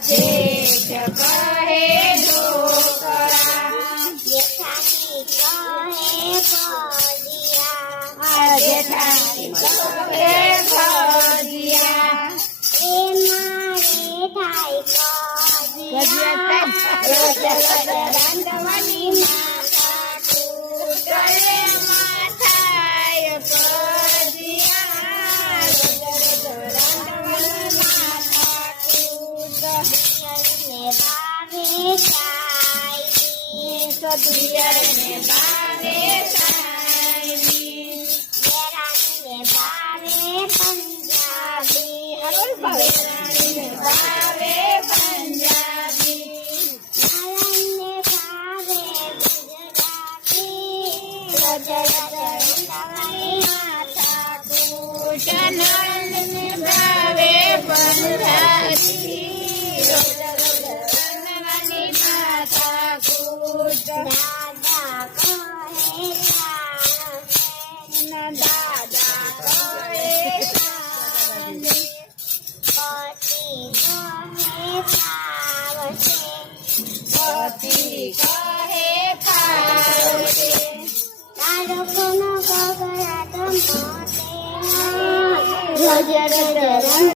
જેઠ કહે ઢોકળા જેઠાણી કહે ભજીયા એ મારે થાય રાંધવાની માથા તૂટે થાય ભજીયા રાંધવાની માથા તૂટે ભાવે સદિયરને ભાવે સાયની વેરાણીને ભાવે પંજાબી વેરાણીને ભાવે પંજાબી નારાયણને ભાવે ગુજરાતી માથા કૂટ નંદને ભાવે પંજાબી દાદા કહે પતિ કહે ફાવશે તારો કોનો ગગડા તો મોતે